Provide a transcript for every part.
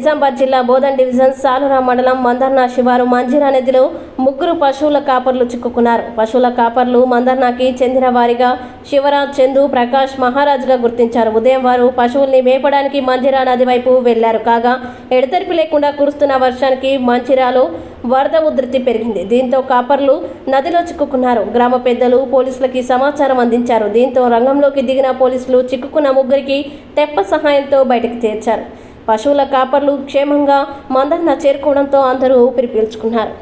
నిజామాబాద్ జిల్లా బోధన్ డివిజన్ సాలురా మండలం మందర్నా శివారు మంజిరా నదిలో ముగ్గురు పశువుల కాపర్లు చిక్కుకున్నారు. పశువుల కాపర్లు మందర్నాకి చెందిన వారిగా శివరాజ్, చందు, ప్రకాష్, మహారాజ్గా గుర్తించారు. ఉదయం వారు పశువుల్ని మేపడానికి మంజిరా నది వైపు వెళ్లారు. కాగా ఎడతెరిపి లేకుండా కురుస్తున్న వర్షానికి మంజిరాలో వరద ఉధృతి పెరిగింది. దీంతో కాపర్లు నదిలో చిక్కుకున్నారు. గ్రామ పెద్దలు పోలీసులకి సమాచారం అందించారు. దీంతో రంగంలోకి దిగిన పోలీసులు చిక్కుకున్న ముగ్గురికి తెప్ప సహాయంతో బయటకు చేర్చారు. పశువుల కాపర్లు క్షేమంగా మందర్నా చేరుకోవడంతో అందరూ ఊపిరి పీల్చుకున్నారు.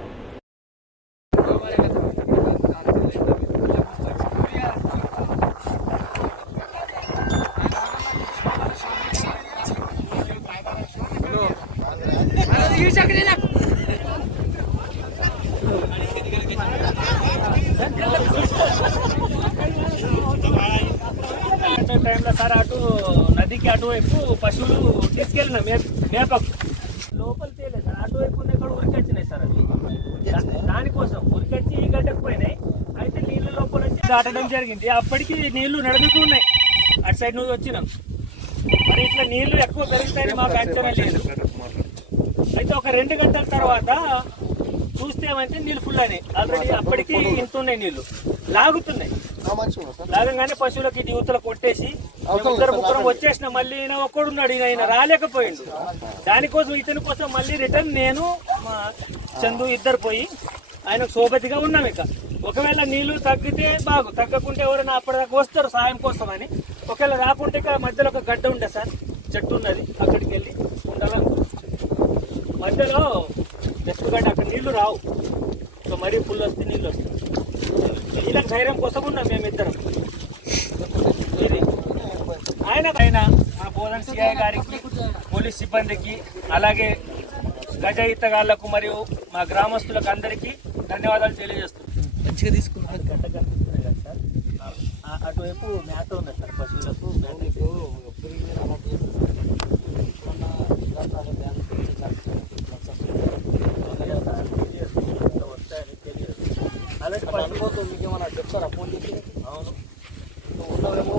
టైంలో సార్ అటు నదికి అటువైపు పశువులు తీసుకెళ్ళిన మేపకు లోపల తేలేదు సార్. అటువైపు ఇక్కడ ఉరికొచ్చినాయి సార్. అది దానికోసం ఉరికొచ్చి ఈ గడ్డకు పోయినాయి. అయితే నీళ్ళు లోపల వచ్చి దాటడం జరిగింది. అప్పటికి నీళ్లు నడుముతూ ఉన్నాయి. అటు సైడ్ నువ్వు వచ్చినాం. మరి ఇట్లా నీళ్లు ఎక్కువ పెరుగుతాయని మాకు అంచనా లేదు. అయితే ఒక 2 గంటల తర్వాత చూస్తే ఏమంటే నీళ్ళు ఫుల్ అయినాయి. ఆల్రెడీ అప్పటికి ఇంత ఉన్నాయి నీళ్లు లాగుతున్నాయి. లాగంగానే పశువులకి యువతలు కొట్టేసి ముగ్గురం వచ్చేసిన. మళ్ళీ ఈయన ఒక్కడున్నాడు, ఈయన రాలేకపోయిండు. దానికోసం ఇతని కోసం మళ్ళీ రిటర్న్ నేను మా చందు ఇద్దరు పోయి ఆయనకు సోబతిగా ఉన్నాం. ఇక ఒకవేళ నీళ్లు తగ్గితే బాగు, తగ్గకుంటే ఎవరైనా అప్పటిదాకా వస్తారు సాయం కోసం అని. ఒకవేళ రాకుంటే ఇక్కడ మధ్యలో ఒక గడ్డ ఉండే సార్, చెట్టు ఉన్నది, అక్కడికి వెళ్ళి ఉండాలనుకుంటున్నాం. మధ్యలో చెట్టు గడ్డ, అక్కడ నీళ్లు రావు. ఇక మరీ ఫుల్ వస్తే నీళ్ళు వస్తాయి. వీళ్ళకి ధైర్యం కోసం ఉన్నాం మేమిద్దరం. ఇది ఆయన మా బోధన్ సిఐ గారికి, పోలీస్ సిబ్బందికి, అలాగే గజ ఈతగాళ్లకు మరియు మా గ్రామస్తులకు అందరికీ ధన్యవాదాలు తెలియజేస్తున్నాం. మంచిగా తీసుకున్నారు. గడ్డ కనిపిస్తున్నాయి కదా సార్, అటువైపు మేత ఉంది సార్ పశువులకు. అలాంటి పట్టుకోవచ్చు. మీకు ఏమన్నా చెప్తారా ఫోన్ చేసి? అవును, ఉండవేమో